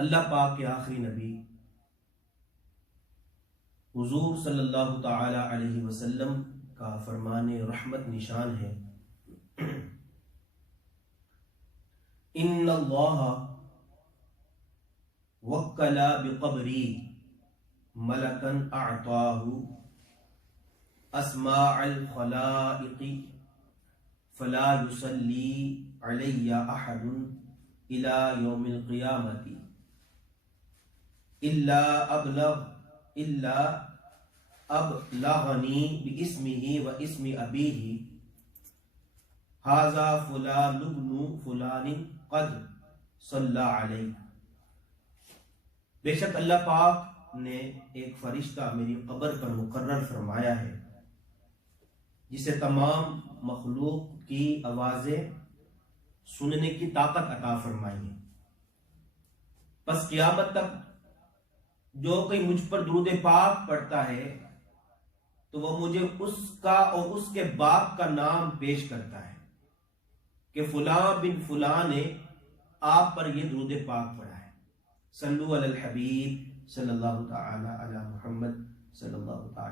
اللہ پاک کے آخری نبی حضور صلی اللہ تعالی علیہ وسلم کا فرمان رحمت نشان ہے، ان اللہ وکل بقبری ملکا اعطاہ اسماع الخلائق فلا یصلی علی احد الى یوم القیامت الا ابلغنی باسمہ و اسم ابیہ ھذا فلان ابن فلان قد صلی علیہ۔ بے شک اللہ پاک نے ایک فرشتہ میری قبر پر مقرر فرمایا ہے جسے تمام مخلوق کی آوازیں سننے کی طاقت عطا فرمائی ہے، پس قیامت تک جو کوئی مجھ پر درود پاک پڑھتا ہے تو وہ مجھے اس کا اور اس کے باپ کا نام پیش کرتا ہے کہ فلاں بن فلاں نے آپ پر یہ درود پاک پڑھا ہے۔ صلو علی الحبیب صلی اللہ تعالی علی محمد صلی اللہ تعالی